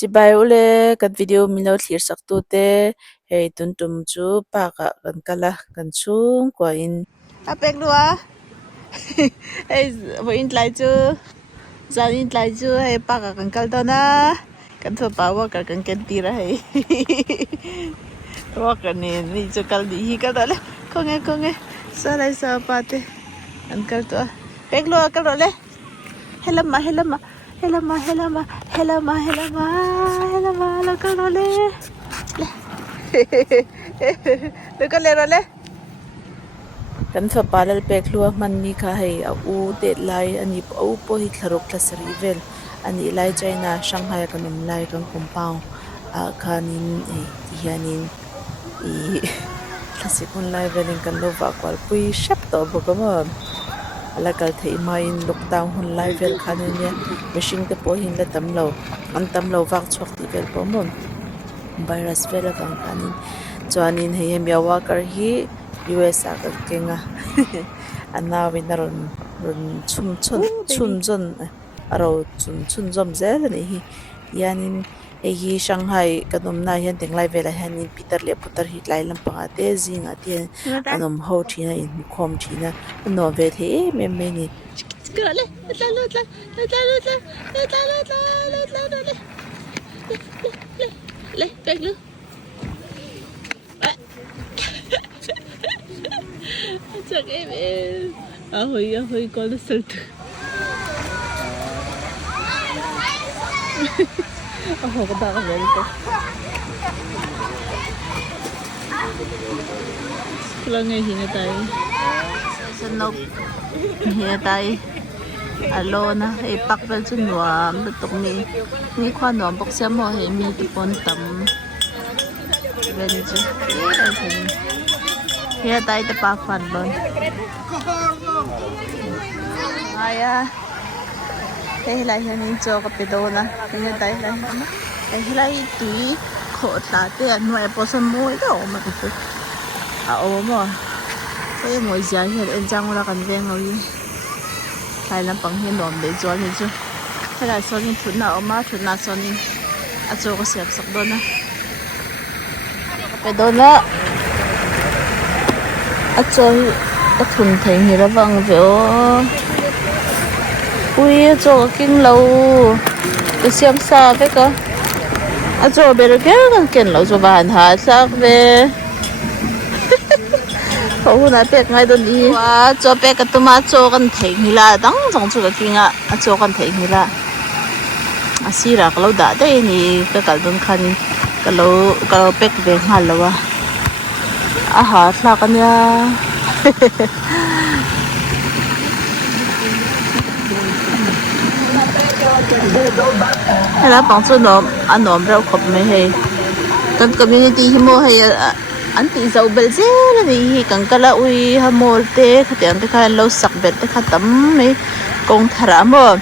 Chỉ bài ule cái video mình lâu thiệt sắc tu te hey tun tum chu pa ka kan kala kan chung kwa in a pek lua hey vo in tlai chu zan in tlai chu hey pa ka kan kal to na kan tho pa wa ka kan ken tira hey wa kan ni chu kal di hi ka dale konge sa lai sa pa te an kal to pek lua kal le helama lo kal le lo kal le kan fa palal pek lua man ni kha hei a u te lai ani au po hi tharok tlasari vel ani lai china shanghai kanum lai kan compound a khanin e hianin I klasikun lai velin kan lo va kwal pui shap to bokama ala kal thei mai in lockdown hun lai vel khanin ya machine te po hin la tamlo an tamlo wak chok ti vel pomon virus vel awang khanin chuanin hei hemia worker hi US a ka kenga anna winaron run chun zon aro chun zom zel ni hi yanin hi Shanghai kanom na hian tenglai vela hanin Peter le putar hi tlai lampanga te zinga te anom ho thina in khom thina no ve the me ni le pek lu chắc em hồi con nó sưng cái đó là vậy thôi là ngày hiện tại sân nộp hiện tại alo na hay bắc bên trên nuam được tụng ni khoan nuam bốc xem mò hay mi tụi con tầm bên chứ hiện tại ta pa phần luôn ai à thế lại hiện cho cái pedo na hiện tại lại cái lại tí khổ ta tiền ngoài bao nhiêu mỗi đâu mà cái mà cái mỗi giờ hiện em trang là cần ven rồi hay là bằng hiện làm để cho nên chứ thế là số những thứ nào mà thứ nào số những cho cái xếp sắc đó na pedo na cho cái thùng thấy như là vàng véo ui cho cái kinh lâu cái xiêm xa với cơ cho bây giờ cái kinh lâu cho bạn hả sắc về không nói biết ngay đâu đi cho bé cái tụi mà cho cái thấy như là đắng trong chỗ cái kinh cho cái thấy như là xí ra cái lâu đã đây nè cái đông khăn cái lâu bé về hả lâu hả sao cái nha hay là bằng số nó anh nói ra khóc mấy hay cần community hi mua hay anh tự giàu bel dễ là gì cần cái là ui ham mua te cái tiền cái lâu sặc bệt cái tấm mấy công thả mà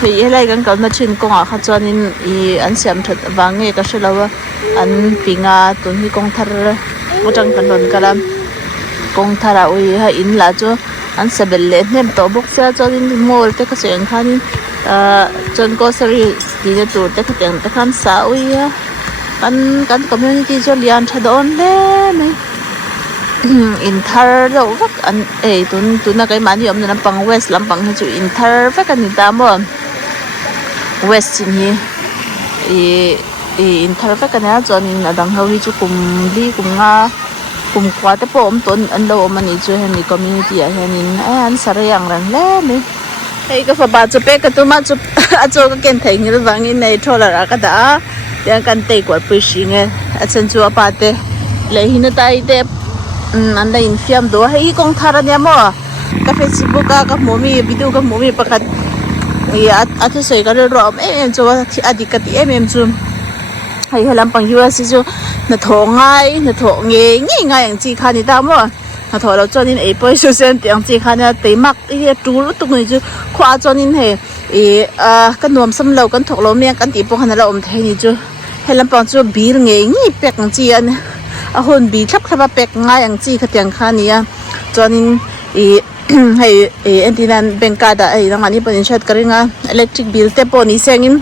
thì hay là cần nó chuyên công à cho nên anh xem thật vàng nghe cái số lâu anh ping tuần hi công thả một trăm cần luôn cái làm công thả ui hay in là cho anh sẽ bel lên thêm tổ bốc xe cho nên mua cái chuyện khác chân có seri thì nó tụt cái tiền cái khán giả ui căn community cho liền thay đổi lên in thar đâu vắt anh tuần là cái màn nhom làm bằng west làm bằng chữ in thar vắt cái gì ta mà west gì in thar vắt cái này cho nên là đằng hậu thì chú cùng đi cùng qua tới bộ tuần anh đâu mà đi chơi hay community hay nên anh sẽ rằng lên hey cái phần ba chụp cái tụi mà chụp cho cái kiện thấy như vậy này thôi là cái đã đang cần tay của bữa sáng nghe chân chùa ba tê lấy hình tay tê anh đây phim đó hay con thà ra nhà mà cái Facebook cái mồm video cái mồm bạc cái thế sai cái rồi em cho thì cái em zoom hay làm bằng US chứ nó thổ ngay ngheอย่างจีคันนี่ตามว่าถ้าถอดเราจอนินไปสุดเส้นอย่างจีคันเนี่ยตีมักจูรุตุกนี่จูขวาจอนินกันนวมซ้ำเรากันถกเราเมียกันตีปกหันเราเทนี่จูให้ลำปางจูบีร์งี้เป็กอย่างจีอันหุ่นบีทับเป็กง่ายอย่างจีขัดอย่างคันนี่จอนินให้อันที่นั้นเป็นการได้ดังนั้นนี่เป็นชัดกันงาอิเล็กทริกบิลเตปนี่เสียงิน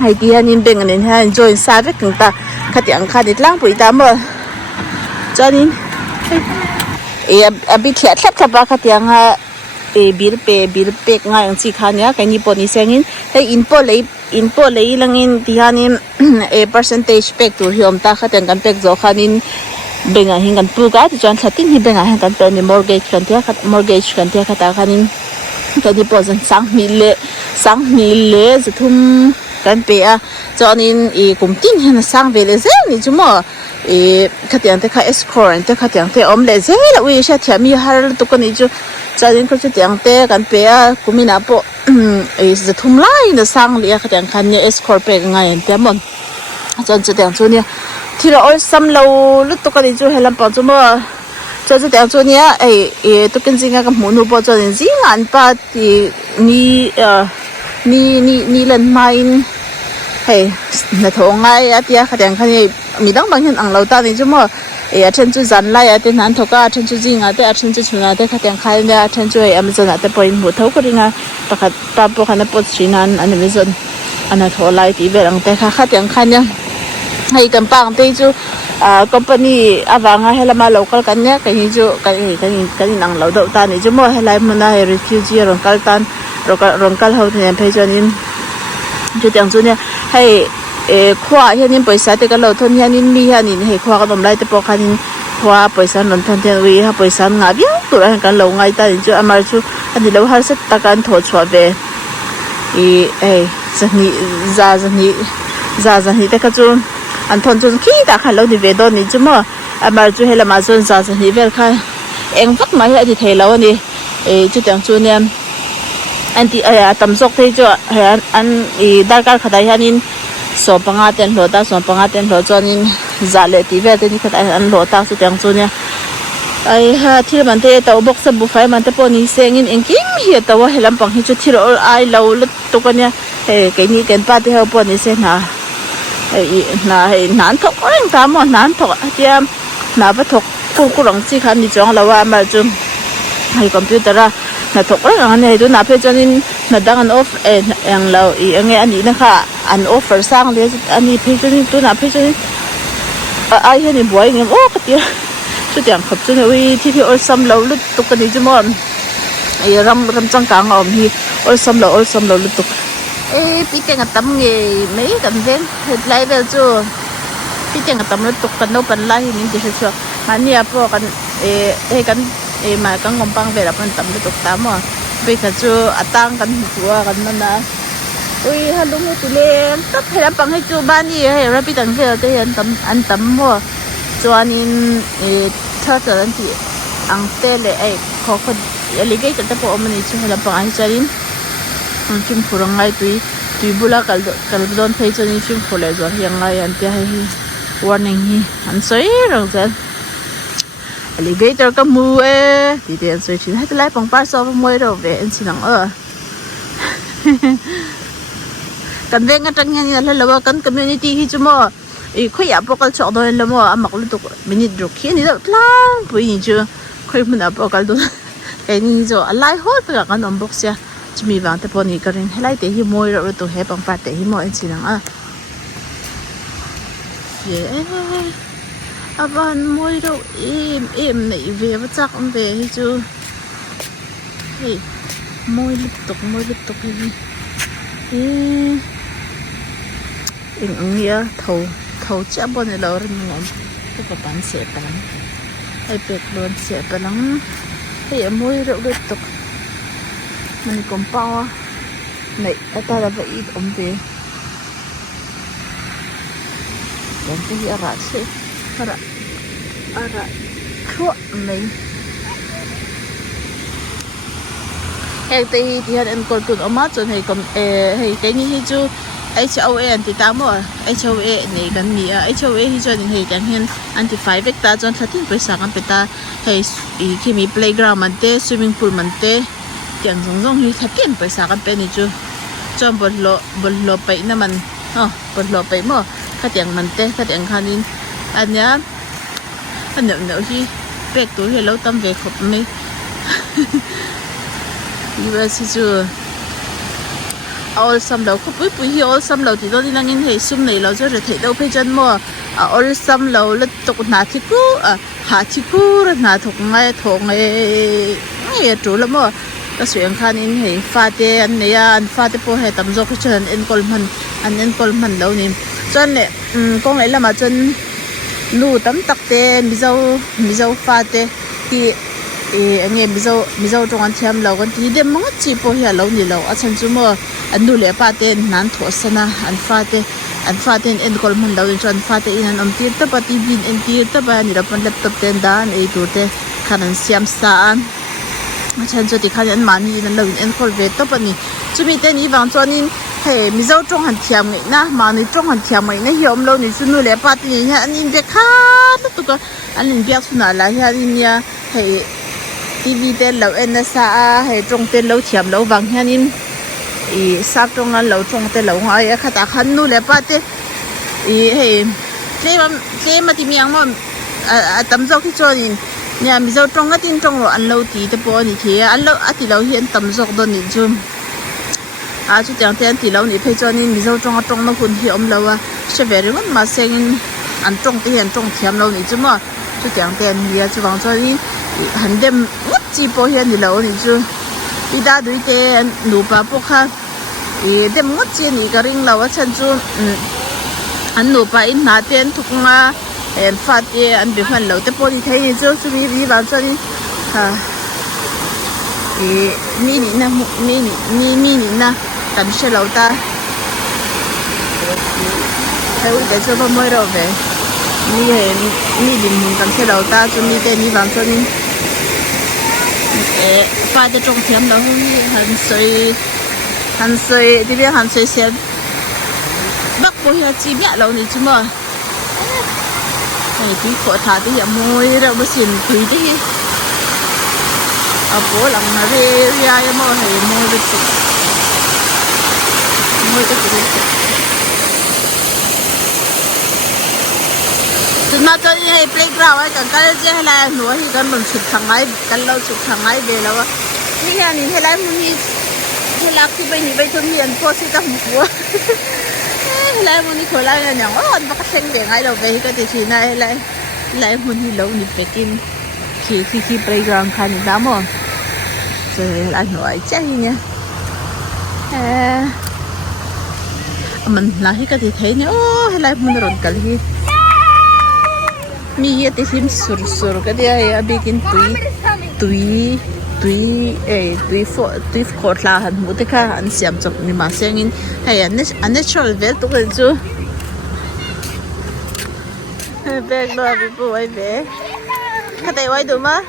ให้ที่ฮันนินเป็นอันนี้ให้จอยซาเวกังตาขัดยังขัดดิล้างปุ๋ยตามบ่จอนินบิดแฉะทับทับขัดยังฮะบิลเปกง่ายอย่างสิขันเนี่ยกันญี่ปุ่นนี่เสียงินให้อินโปเลยลังอินที่ฮันนินpercentage เปกตัวที่อมตาขัดยังกันเปกโจขันนินเบ่งหิงกันปลูกจนขัดทิ้งหิเบ่งหิงกันเป็น mortgage กันเที่ยขัด mortgage กันเที่ยขัดตาขันนินกันญี่ปุ่นสังมิลเล่จะทุ่มกันเปียจอนินกุมติ้งเห็นสังเวลเซนี่จุ่มขัดยังแต่ข้าเอสคอร์แต่ขัดยังแต่อมเลเซแล้ววิชาที่มีฮาร์ตุกันนี่จุจอนินก็จะยังแต่กันเปียกุมินาโปจะทุ่มไล่ในสังเลียขัดยังคันเนี่ยเอสคอร์เปง่ายแต่มันจนจะยังจุเนี่ยที่เราซ้ำเราลุตุกันนี่จุให้ลำปางจุ่มจะยังจุเนี่ยตุกันจริงกับหมูนูปจอนินจริงอันปาที่นี่เล่นไม้เฮ้ยในท้องไงที่ขัดยังคันนี้มีดังบางเห็นอังเราตานี่จุ่มฉันจะจันไล่ที่นั้นทว่าฉันจะจริงแต่ฉันจะชนะแต่ขัดยังคันเนี่ยฉันจะอเมซอนแต่พออินหัวเท่ากันงาแต่ขัดปาปขันปดชินันอันนี้ส่วนอันนั้นท้อไล่ที่เวลังแต่ขัดยังคันเนี่ยให้กันปังที่จุคอมพานีอาวังให้เรามาโลกกันเนี่ยกันนี่จุกันนังเราดูตานี่จุ่มให้ไล่มันได้ refugee รองกัลตันรองกัลเขาเนี่ยเพจนี้จุดอย่างจุดเนี่ยให้ขวาเฮียนี่ปล่อยสายแต่กันเราทนเฮียนี่มีเฮียนี่ให้ขวาก็ต้องไล่แต่พอคันขวาปล่อยสายนนทนเทียนวีฮะปล่อยสายงาบิ้วตัวเราเห็นกันเราไงแต่จุดอามาจุอันนี้เราหาเสร็จตะการถอดชัวเบจะนี่แต่ก็จุดอันทนจุดขี้ตาขันเราดิเวดอนนี่จุดมั่วอามาจุให้เรามาจุดจะนี่เวลค่ะเองฟักมาให้อดีตให้เรานี่จุดอย่างจุดเนี่ยอันที่ตำซอกที่จะอันดาร์การขดายฮันนินสองปังอาเต็นหลอตาสองปังอาเต็นหลอจอนินจ่าเลติเวตินี่ขดายอันหลอตาสุดยังจุเนี่ยที่มันเตะตัวบ็อกซ์บุฟเฟ่มันเตะปนิเซงินเองกิมเหียตัวเฮลัมปังฮิจุที่เราไอเราลุตุกันเนี่ยแกนี่แกนป้าที่เขาปนิเซนะนานทกเร่งตามนานทกเดียมนาปะทกกูหลงสิคันนี่จ้องเราว่ามาจุ่มให้คอมพิวเตอร์นาทกเร่งอันนี้ดูนาเพจนี้นาดังอันออฟอย่างเราอย่างเงี้ยอันนี้นะคะอันออฟเฟอร์สร้างเลยอันนี้เพจนี้ดูนาเพจนี้ไอ้เห็นนี่บ่อยเงี้ยโอ้ก็เดียวจุดอย่างขับจุดเนี่ยที่ออลซัมเราลุตุกันนี่จุ่มรำจังกลางเอาที่ออลซัมเราลุตุพี่เจ้าตั้มเงี้ยไม่กันเองเห็ดไรเดี๋ยวจู่พี่เจ้าตั้มลุตุกันโนปันไล่นี่จะชัวร์มันเนี่ยพวกกันกันมากันงมปังเวลาเป็นตั้มลุตุตามอ่ะไปกันจู่ตั้งกันหัวกันนั่นนะฮัลโหลมือตุเล่ตัดให้รับปังให้จู่บ้านนี่ให้รับพี่ตั้งเที่ยวแต่ตั้มหัวจวนนี้เธอจะนั่นที่อังเตเลยขอคนอะไรก็จะพอมันนี่ช่วยรับปังให้จริงชิมฟูรังไงตุยบุลากัลดอนเพจนี่ชิมฟูเลยจ้ะยังไงอันที่ให้ warning ฮีอันสวยรังเซนalligator ก็มูที่เดียนสวยชินให้ตัวไล่ปังป้าซอฟมวยเราเวอันสินังกันเวงกันจังงี้นั่นแหละว่ากัน community ที่จุ่มคุยพวกกันชอบโดนแล้วว่ามักลุตุมินิดรุกี้นี่แล้วล้างปุยนี่จู่คุยมันพวกกันดูไอ้นี่จู่อะไรฮอตไปกันน้องบ็อกเสียจะมีบางแต่พอนี่ก็เรื่องให้ไล่เตะหิมวยเราตัวให้ปังปัดเตะหิมวยอันสินังบ้านมวยเราในเวฟจักเวให้จูเฮ้ยมวยลุกตกให้เอ็งเงี้ยเท่าจับบนเราเรื่องงานก็กับปันเสียไปแล้วไอ้เป็ดโดนเสียไปแล้วเฮ้ยมวยเราลุกตกมันกลมเป้าในตาเราไปอีกเวยังจะมีอะไรสิอะไรชั่วไม่ที่ฮันกดตุนออกมาจนให้cáiนี้ให้จู HOA อันที่ตามว่า HOA นี่กันมีHOA ที่จนให้จังเห็นอันที่5เวกตาจนทัดทิ้งไปสักกันไปตาให้ที่มี playground มันเตะ swimming pool มันเตะอย่างส่งที่ทัดทิ้งไปสักกันไปนี่จูจนบนโลไปนั่นมันบนโลไปมั่วขัดอย่างมันเตะขัดอย่างคันนี้อันเนี้ยอันเดี๋ยวที่เป็กตัวให้เราตั้มเวกขบไม่ยี่ว่าสิจู all sam lo ko pui hi all sam lo ti do ni langin hei sum nei lo zo re thei do phe jan mo all sam lo le tok na thi ku ha thi ku ra na thok ngai thong ngai tu la mo ta suyang khan in hei fa te an ne ya an fa te po he tam zo ko chan en kol man lo ni chon ne kong lai lama chon nu tam tak te mi zo fa te ti ange mi zo tong an thiam lo kan ti dem ma chi po hi lo ni lo a chan chu mo an nu le pa te nan tho sana an fa te en kol man lo ni chon fa te in an om tir ta pa ti bin en tir ta ba ni ra pan laptop ten dan e tur te khan an siam sa an a chan chu ti khan an mani nan lo en kol ve to pa ni chu mi te ni wang chon in hey mi zo tong han thiam ngai na ma ni tong han thiam ngai na hiom lo ni chu nu le pa ti ni an in de kha tu ka an in biak suna la ya in ya hey TV te lo en na sa he trong te lo thiam lo wang hian in I sak trong an lo trong te lo ngai a khata khan nu le pa te I he tle ma ti miang mo a tam zo ki chon in nya mi zo trong a tin trong lo an lo ti te po ni the an lo a ti lo hian tam zo do ni zum a chu chang te an ti lo ni phe chon in mi zo trong a trong na hun hi om lo a she very one ma seng in an trong te hian trong thiam lo ni chu mo chu chang te an hi a chu wang chon in han dem chi po hian ni lo ni chu I da dui te nu pa po kha I dem ngot chi ni ka ring lo a chan chu an nu pa in na ten thuk nga en fa te an be phan lo te po ni thai ni chu chu ri ba chu ni ha mi ni na tam she lo ta hai u de chu ba moi ro ve mi din mun tam she lo ta chu mi te ni ba chu ni fa te trong thiam lo han soi đi biết han soi xem bắc bộ hiện chi mẹ lâu này chứ mà này tí phở thả tí hiện môi đâu mới xin quý tí ở phố lòng mà về ra em mơ hay môi với chị môi cái gì chúng ta cho đi hay playground ấy cần cái gì hay là nữa thì cần mình chụp thằng ấy cần lâu chụp thằng ấy về lâu áนี่ไงนี่ให้ไล่มันนี่ให้รักที่ไปนี่ไปทุนเรียนพอสิตั้งหัวให้ไล่มันนี่คนไล่กันอย่างว่ามันก็เซ็งเด็กไงเราไปก็จะชี้หน้าให้ไล่มันนี่เรานี่ไปกินขี่ไปกลางคันนี่น้ำมั้งจะไล่หน่อยใจเนี่ยมันไล่ให้ก็จะเห็นเนี่ยโอ้ให้ไล่มันร้อนกันเลยมีเยอะที่หิมสุรก็ได้อะไปกินตุยขอดลาหันหูแต่ค่ะอันเสียมจบนี่มาเสียงอินให้อัน natural เวลตุกันจูแบกด้วยพี่ปูไว้เบ้ข้าแต่ไว้ดูมั้ย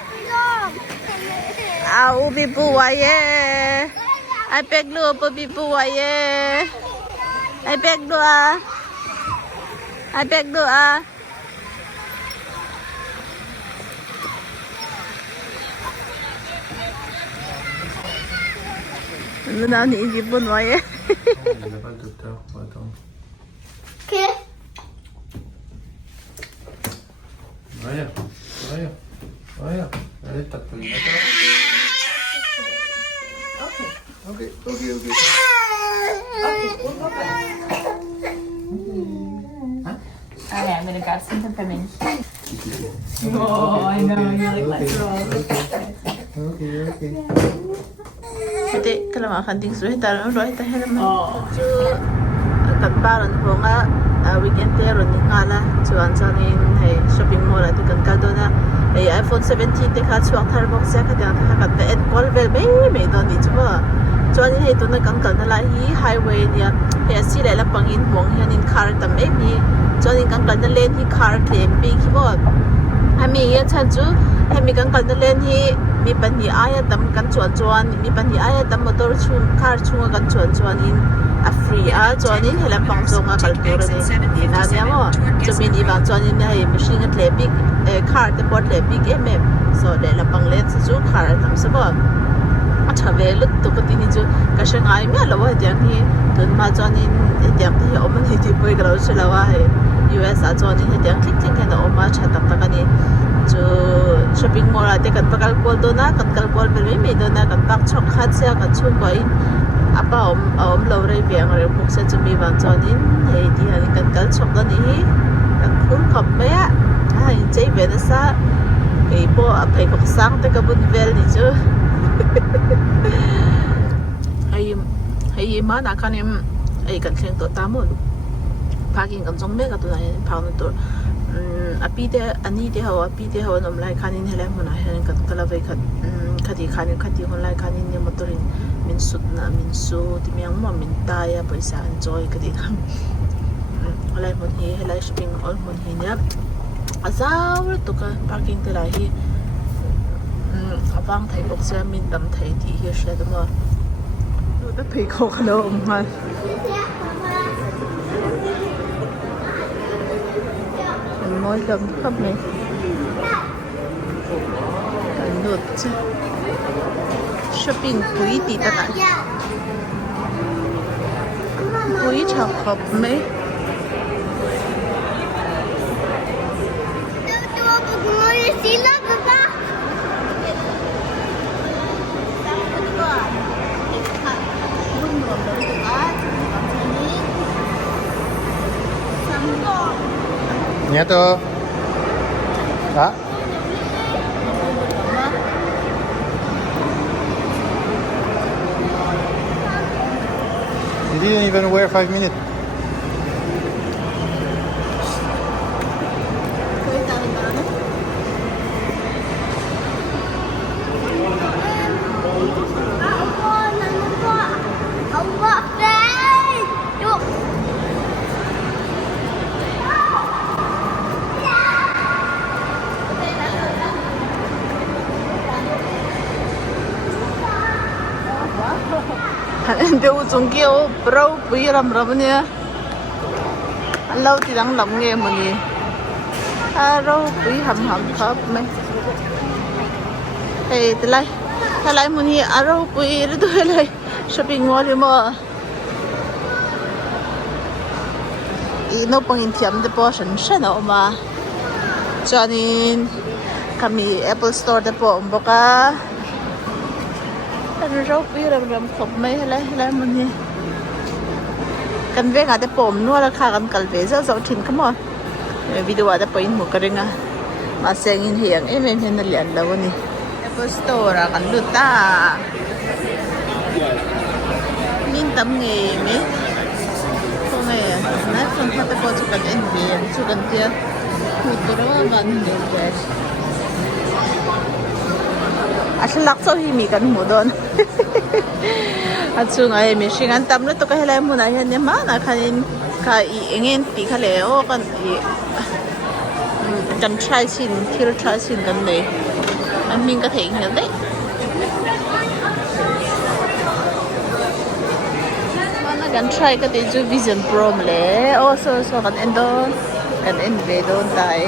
เอาพี่ปูไว้เย่ไอแบกด้วยปูพี่ปูไว้เย่ไอแบกด้วยNó nào nhìn gì buồn vậy? Okay. Okay, I'm gonna grab some peppermint. Oh, I know, you're like, let's roll. Okay. Hindi, kailangan kan ting sulit tayo roy tayo naman. So, kanparan po nga weekend tayo ni ngala. Chuan sanin hey shopping mall at kan kaldo na hey iPhone17 te ka chhuakthar box ya ka ta ka ta et call vel me don ni chwa. Chuan hey to na kan kal na la hi highway nia hey si la pangin bong hian in car tam e mi. Chuan in kan kal na len hi car claim bi ki bo. Hami ya chan chu hami kan kal na len hi mi pan hi aya tam kan chuan mi pan hi aya tam motor chung car chunga kan chuan in a free a chuan in hela pang zonga kaltura ni na nia mo chumin i wang chuan in hei machine at le big car te port le big mm so le la pang le chu car tam sa bo a thave lut to ko tin chu ka shangai mi lo wa jang hi tun ma chuan in jam ti om ni ti poi galo chela wa he US a chuan in jang klik klik da oma cha tak tak ani chu shopping mall ate kan pakal kol do na kan kal kol bel me do na kan pak chok khat sia kan chun ko in apa om lo rai biang rai puk se chumi wang chonin hei ti han kan kal chok da ni kan phul khop me a in chei ve na sa hei po a phei khok sang te ka bun vel ni chu hei ma na kanim ai kan thleng to ta mun parking kan chong me ka tu na phau na tur api te ani te ho nom lai khanin helai mun a hen kan kala ve khat khati khanin khati hon lai khanin ne motorin min sut na min su ti miang mo min ta ya paisa enjoy ka di tham helai mun hi helai shopping all mun hi ne azar to ka parking te lai hi awang thai bok se min tam thai ti hi sha da ma lo ta phei kho khalo ma ngồi cầm khắp này nốt chứ shopping quý tí ta tại quý chọc hộp mấy Minato. Hả? You didn't even wear 5 minutes. Đều chung kêu bro bui ram ram nha lâu thì đang làm nghe mà nè rau bui hầm khắp mấy hey thay lại mình hi rau bui rồi tôi lại shopping mall mà nó bằng in tiệm de po shen nào mà cho nên kami Apple Store de po boka rau bui ram khop mấy hay mình hi kan ve nga te pom no la kha kan kal ve zo thin kamo video da point mo ka ringa ma seng in hiang em hen na lian law ni Apple Store kan lu ta min tam nge mi ko nge na kon ta ko chu kan en ve chu kan tia ku to ro ban ne ve lak so hi mi kan mu don chung ai mi singan tam na to ka helai mun ai han ma na khanin ka I engen ti khale o kan I kan try sin thil try sin kan nei an min ka thei hel dei mana kan try ka te ju Vision Pro le o so kan endon kan en ve don tai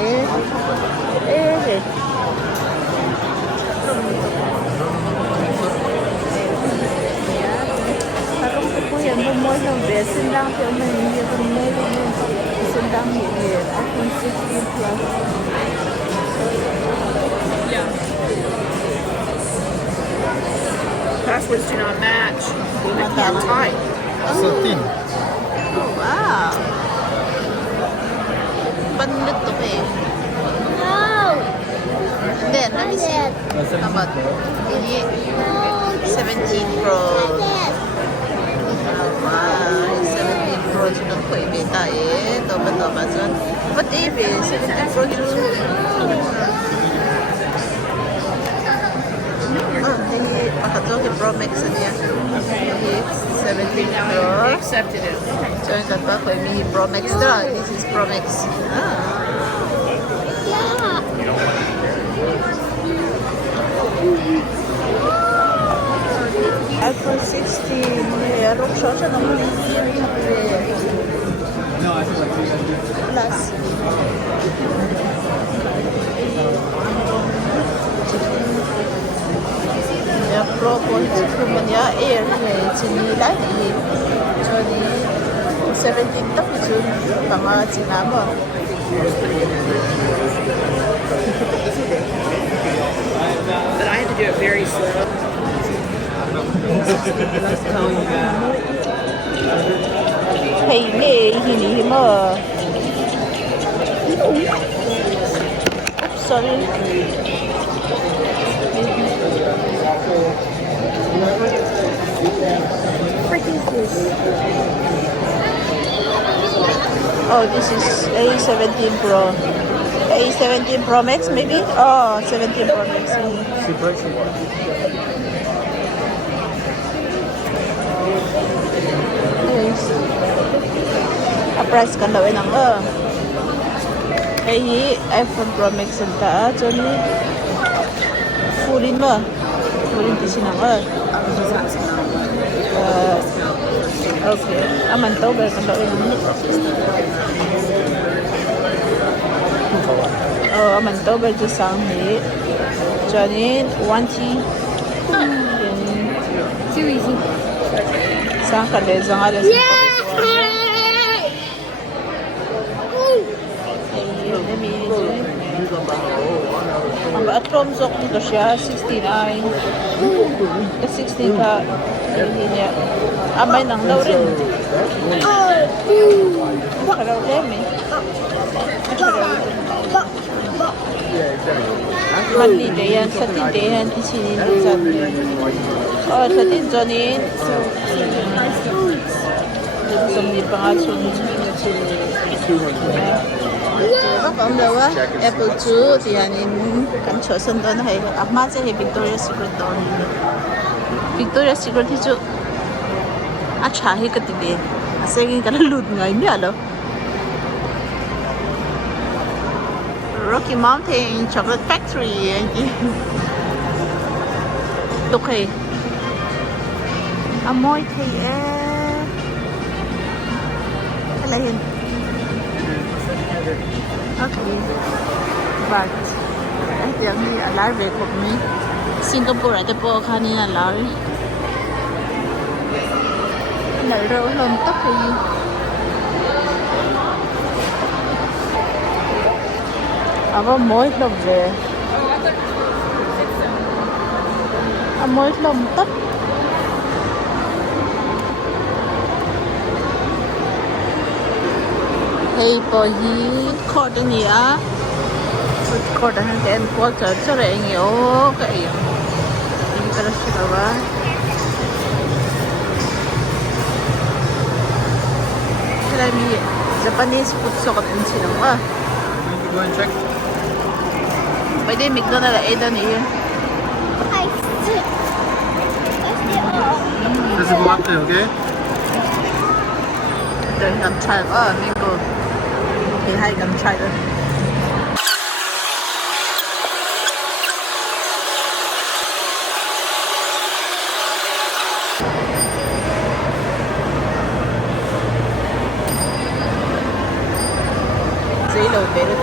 môi hồng về xin đăng theo mình như con môi xin đăng hiện hiện iPhone17 Plus. Passwords do not match. I can't type. So thin. Oh wow. Bandit to me. No. Then let me see. How about 17 Pro? Wow, 17 Pro chứ không phải bị tại đâu mà dân bất ý vì 17 Pro chứ thì bắt đầu cái Pro Max nha 17 Pro Accepted it. cho nên cần phải mi Pro Max đó this is Pro Max Iphone17 rung số cho nó đi về plus ya Pro của thì mình ya Air này chỉ như lái thì cho đi 17 tóc chứ bằng chỉ nám rồi But I had to do it very slow. Hey, hey, hini mo. Oops, sorry. Oh, this is A17 Pro. A17 Pro Max, maybe? Oh, 17 Pro Max. Yes. A price kan daw nang Hey, iPhone Pro Max anta Johnny. Fullin mo. Fullin ti sinang okay. Aman to ba kan daw nang Oh, aman to ba ju sang ni. Johnny 1T. Too easy. Sang ka de sang ada. Ang atrom sok dito siya 69. 16 ka hindi niya. Amay nang daw rin. Karaw demi. Mali de yan sa tindahan isinin sa oh sa tindahan Sambil pengasun Bang dawa Apple 2 thì anh kan chosen don hay amma se he Victoria's Secret don Victoria's Secret thì chu acha he ka tibe ase gi kan lut ngai mi alo Rocky Mountain Chocolate Factory okay amoy thay lain. Okay. But yang ni alar be ko mi Singapore ate po kanina alar. Nalro lom tak yi. Aba moi lom ve. Moi lom tak. Hey boy, caught in here. Caught in the end, caught a terrain. Okay, interesting. Tell me, Japanese food so good in cinema. Go and check. By the McDonald's, I don't hear. This is latte, okay? I'm trying. Oh, mango. Okay, hi, I'm trying. Zelo, better.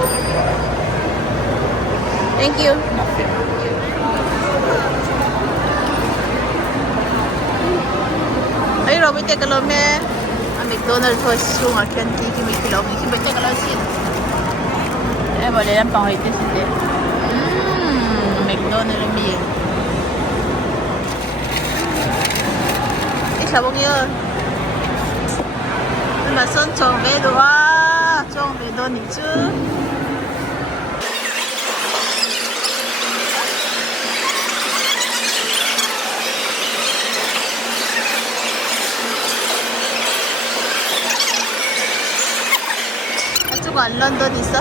Thank you. Ay, Robby, take a look, man. McDonald's was so much and taking me to love me. But take a look, see. Eh, boleh lang pang ito sila. McDonald's meal. Eh, sabong yun. Mason chong bedo chong bedo ni chu. London 있어?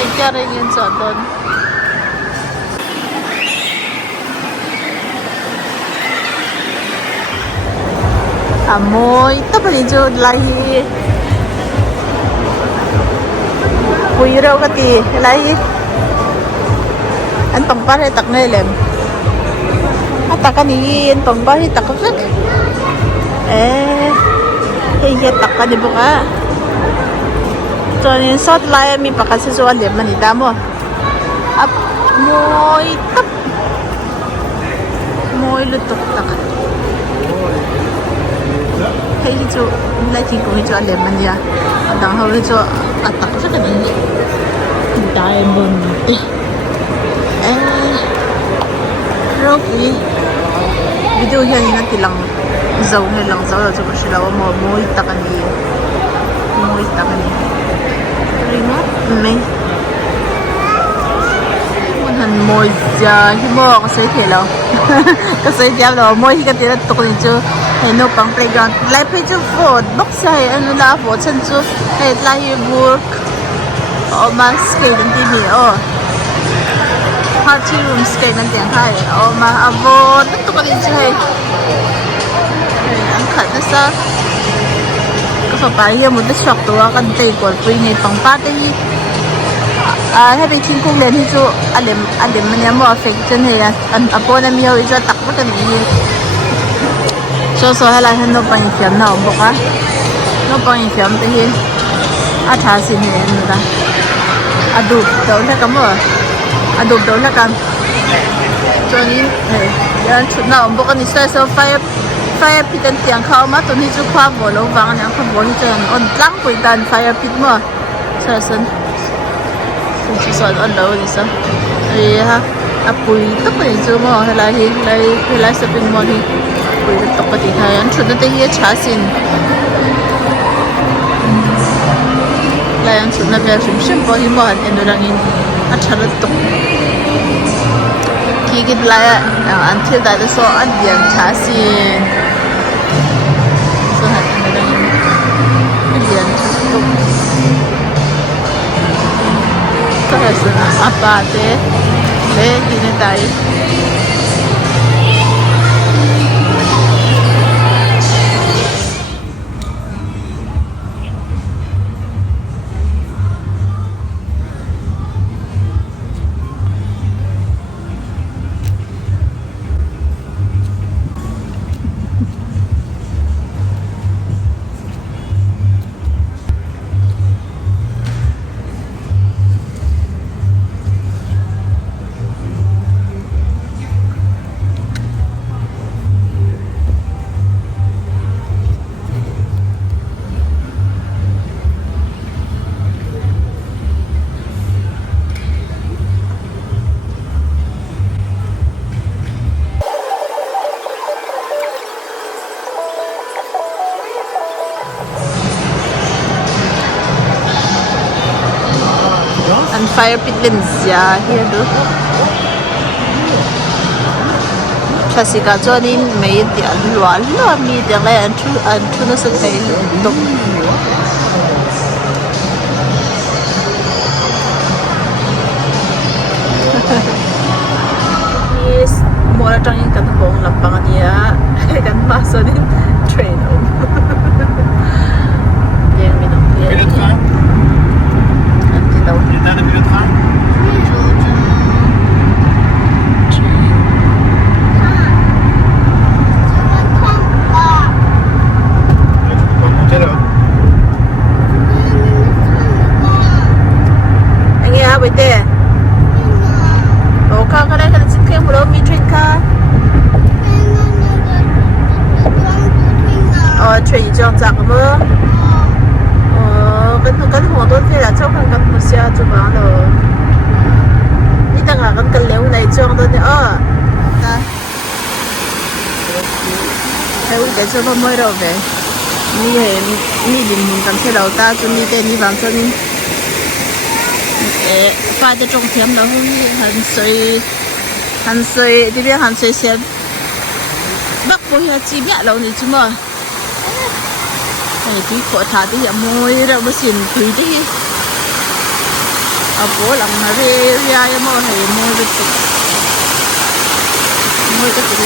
Ijarin yun sa doon. Amoy, ito pa rin dyan lahi. Puiraw ka ti, lahi. Ang pangpare tak na ilim. At takaniin pangpare tak ka. Kaya tak ka di buka. So, yung sot laya mi pa kasi so alim manita mo. Up, moy tap. Moy lutok tak. thấy chỗ lại thì cũng chỗ đẹp mình nha đằng hậu chỗ tặng rất là nhiều đại mừng đi rồi video hiện nay thì lòng dầu này lòng dầu là chúng sẽ là môi tặng gì remote mình hắn môi giờ khi mua có sấy thế nào có sấy đẹp đâu môi khi cái tiền tụt đi chứ hay nó bằng playground lại phải chứ phốt bóc sai anh là phốt chân chứ hay lại work mà skate đến tí mi party room skate đến tiếng hay mà avo tất tụt đi chứ hay anh khẩn nó sao có phải bài hier một cái shopตัวกันตีกว่าปีในฝั่งป้าที่ให้ไปทิ้งกุ้งเรียนที่จู่อันเดมมันยังไม่เอาเฟกจนเฮียอันพวกนั้นมีเอาอีกจะตักพวกกันนี้โซ่ให้เราให้น้องปังอีกเขียนหน่อยบอกว่าน้องปังอีกเขียนไปเฮียอาชาสิเฮียนี่ละดูเดี๋ยวแล้วกันมั้งดูเดี๋ยวแล้วกันจนนี้ยันชุดหน่อยบอกกันนี่ใส่โซ่ไฟพิษเตียงเขามาตัวนี้จู่ความบ่เราฟังเนี่ยความบ่ที่จะอ่อนตั้งไปดันไฟพิษมั้งใช่สิchỉ sợ ăn đâu thì sao thì ha bùi tất cả những thứ mà hay là shopping mall thì bùi tất cả thì hay ăn chút nữa thì trả xin lại ăn chút nữa bây giờ chúng bao nhiêu mà ăn đồ đang in ăn trả được tốt khi cái lại ăn thiếu đại số ăn tiền trả xin số hàng ăn đồ đang in ăn tiền trả tốt terus apa teh ini tadi fire pit lensia here do Klasika joinin may di alwa mi di ngay antu na sa tayo dok yes mura tanging katubong lampangan niya kan masa din train yang minum Minute time? Is that a minute time? Anh nghe với tê ồ con đây là xin kêu một đôi mi train car train chọn giặc mơ cái hồ tôi thấy là trong hàng một xe chụp vào rồi đi tăng hàng cái lều này trong tôi nhớ theo cái cho nó mới đâu về mi hệ mi điểm mình cần xe đầu ta cho mi tên đi vào cho mi pha cho trong thêm đó hành sơi đi bên hành sơi xe bắc bộ hiện chỉ biết lâu này chứ mà cái khổ thả thì môi ra bớt xin thủy đi bố làm nó về ra mà hay môi được môi cái gì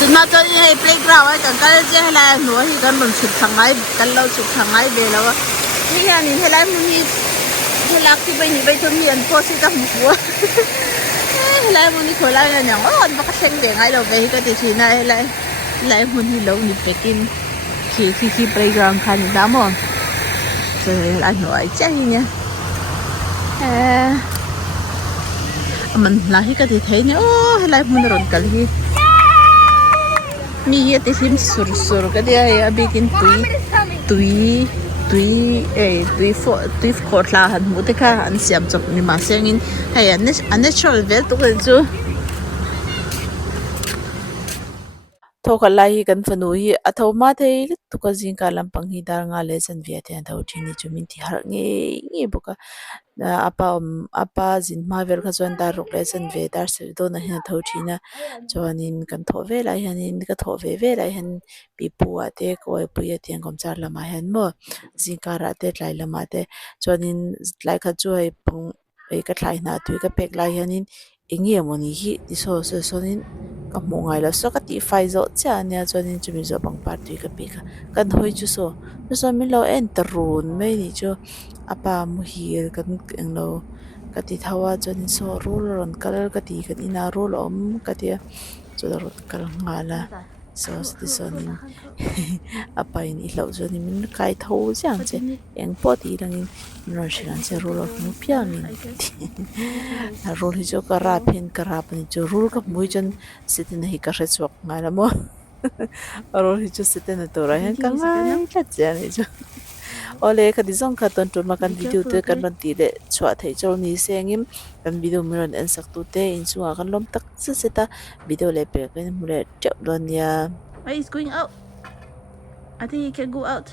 chúng ta cho đi hay playground ấy chẳng cái gì hay là nữa thì cần mình chụp thằng ấy cần lâu chụp thằng ấy về lâu thì là nhìn hay là mình hay là khi bây giờ miền phố sẽ tập một bữa lại muốn đi khởi lại là nhàng ôn bắt sen để ngay đầu về cái thì này lại muốn đi lâu đi Pekin khi playground khai những đám rồi rồi lại nói chắc nha mình lại cái thì thấy nhớ lại muốn rồi cái gì mi hi ti him sur sur ka dia ya bikin tui tui ko tla han mu te kha an siam chok ni ma sengin hay an natural vel tu chu thoka lai kan fanu hi atho ma the tu ka jing ka lampang hi dar nga le chan via te tho thini chu min ti har nge boka apa zin ma ver kha chuan dar ruk le chan ve dar se do na hin tho thina chuanin kan tho ve lai hanin ka tho ve lai han pi pu a te ko pu ya tiang kom char lama han mo jing ka ra te tlai lama te chuanin lai kha chu ai pang ei ka thlai na tu ka pek lai hanin engi amoni hi ti so nin ka mo ngai la so ka ti fai zo cha nia chuanin chumi zo pang par tu ka pi ka kan hoi chu so mi lo en tarun me ni chu apa mu hi kan eng lo ka ti thawa chuanin so rul ron kal ka ti kan ina rul om ka ti chu ron kal ngala so sti sonin apa in I lo chuanin min kai tho chang che eng po ti langin ron shiran che rul of mu piangin rul hi chu ka ra phen ka ra pani chu rul ka mui chon sitin hi ka hre chuak ngala mo rul hi chu sitin to ra hen ka ngai la cha ni chu ole ka di zong ka ton tu ma kan video te kan ron ti le chwa thei chol ni sengim kan video mi ron en sak tu te in chu kan lom tak se ta video le pe kan mu le chop don ya. Why is going out? I think he can go out.